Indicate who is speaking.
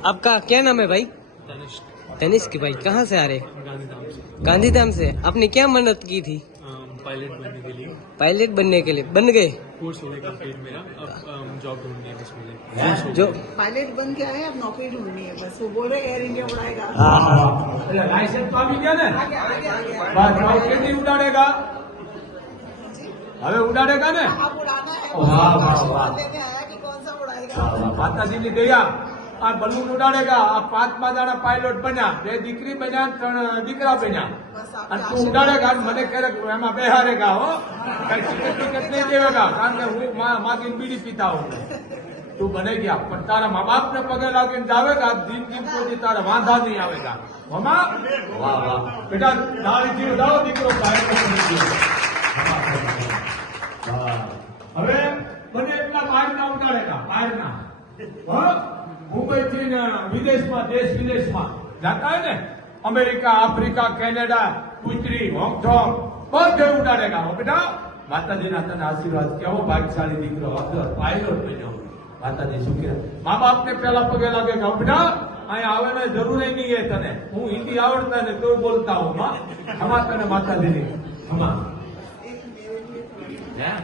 Speaker 1: आपका क्या नाम है भाई? तनिष्क भाई, कहाँ से आ रहे? गांधीधाम से। आपने क्या मन्नत की थी?
Speaker 2: पायलट बनने के लिए।
Speaker 1: पायलट बनने के लिए बन गए?
Speaker 2: कोर्स हो गया कंप्लीट मेरा, अब जॉब ढूंढनी है बस मुझे।
Speaker 1: जो
Speaker 3: पायलट बन के आए, अब नौकरी ढूंढनी है बस। वो बोले एयर इंडिया उड़ाएगा।
Speaker 4: लाइसेंस तो આવી ગયા ને?
Speaker 3: आगे आगे आगे
Speaker 4: બસ ભાવ કેદી ઉડાડેગા? હવે ઉડાડેગા ને?
Speaker 3: अब उड़ाना है।
Speaker 4: वाह, वाह, वाह।
Speaker 3: लेने आया कि कौन सा उड़ाएगा।
Speaker 4: માતાજીની દયા આ બલૂન ઉડાડેગા. આ 5 દાડા પાયલોટ બન્યા, 2 દીકરી બન્યા, 3 દીકરા બન્યા.
Speaker 3: बस
Speaker 4: અને
Speaker 3: आपके
Speaker 4: તું ઉડાડેગા અને મને ક્યારેક એમાં બેહારેગા હો. કઈ ટિકિટ નહીં દેવેગા, કારણ કે હું માગીને બીડી પીતા હોઉં. તું બને ગયા પણ તારા મા બાપ ને પગે લાગીને જાવેગા, જિંદગી કોઈ તારા વાંધા નહીં આવેગા. મમા વાહ વાહ બેટા, તારી જીવ દાવ દીકરો પાયલોટ બની ગયો. હવે બને એટલા બહારના ઉડાડેગા, બહારના મુંબઈ થી વિદેશમાં, દેશ વિદેશમાં જાતા હોય ને, અમેરિકા, આફ્રિકા, કેનેડા, ઉત્તરી, હોંગકોંગ બધે ઉડાડેગા. હો બેટા, માતાજીના તને આશીર્વાદ, કેવો ભાગ્યશાળી દીકરો પાયલોટ બન્યો. માતાજી શુક્ર. મા બાપ ને પેલા પગે લાગેગા. બેટા અહીંયા આવે જરૂર નહીં હે તને, હું હિન્દી આવડતા ને તો બોલતા હું. માં ખમા તને માતાજીની ખમા.